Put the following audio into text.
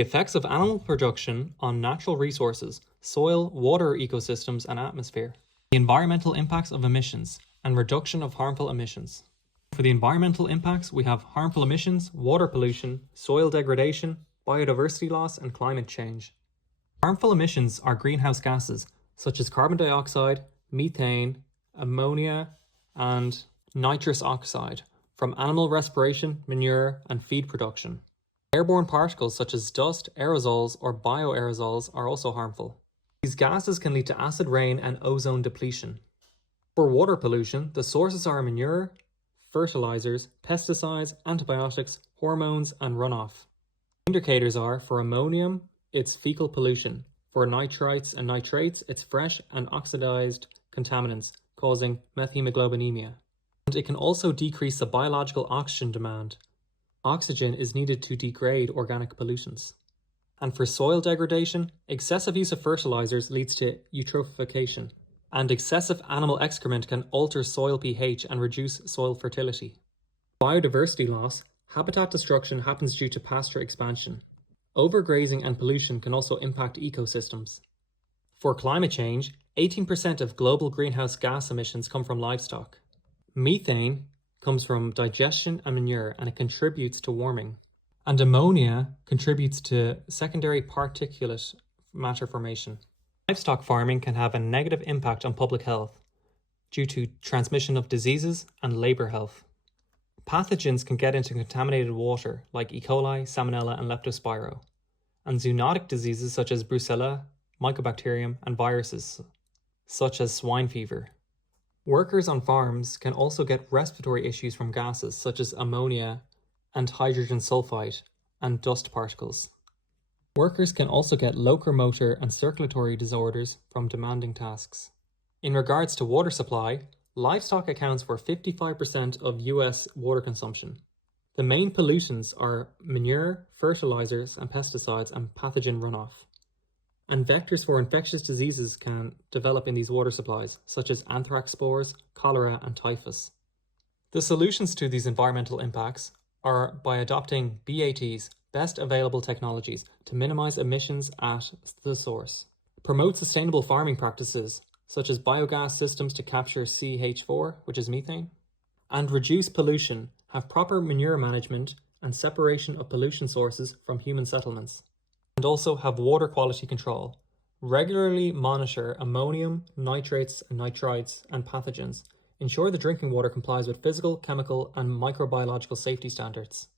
The effects of animal production on natural resources, soil, water ecosystems, and atmosphere. The environmental impacts of emissions and reduction of harmful emissions. For the environmental impacts, we have harmful emissions, water pollution, soil degradation, biodiversity loss, and climate change. Harmful emissions are greenhouse gases such as carbon dioxide, methane, ammonia, and nitrous oxide from animal respiration, manure, and feed production. Airborne particles such as dust, aerosols, or bioaerosols are also harmful. These gases can lead to acid rain and ozone depletion. For water pollution, the sources are manure, fertilizers, pesticides, antibiotics, hormones, and runoff. Indicators are, for ammonium, it's fecal pollution. For nitrites and nitrates, it's fresh and oxidized contaminants causing methemoglobinemia. And it can also decrease the biological oxygen demand. Oxygen is needed to degrade organic pollutants. And for soil degradation, excessive use of fertilizers leads to eutrophication, and excessive animal excrement can alter soil pH and reduce soil fertility. Biodiversity loss, habitat destruction happens due to pasture expansion. Overgrazing and pollution can also impact ecosystems. For climate change, 18% of global greenhouse gas emissions come from livestock. Methane comes from digestion and manure, and it contributes to warming. And ammonia contributes to secondary particulate matter formation. Livestock farming can have a negative impact on public health due to transmission of diseases and labor health. Pathogens can get into contaminated water like E. coli, Salmonella, and Leptospiro, and zoonotic diseases such as Brucella, Mycobacterium, and viruses such as swine fever. Workers on farms can also get respiratory issues from gases such as ammonia and hydrogen sulfide and dust particles. Workers can also get locomotor and circulatory disorders from demanding tasks. In regards to water supply, livestock accounts for 55% of US water consumption. The main pollutants are manure, fertilizers and pesticides, and pathogen runoff. And vectors for infectious diseases can develop in these water supplies, such as anthrax spores, cholera, and typhus. The solutions to these environmental impacts are by adopting BAT's, best available technologies, to minimize emissions at the source. Promote sustainable farming practices, such as biogas systems to capture CH4, which is methane. And reduce pollution, have proper manure management and separation of pollution sources from human settlements. And also have water quality control. Regularly monitor ammonium, nitrates and nitrites and pathogens. Ensure the drinking water complies with physical, chemical and microbiological safety standards.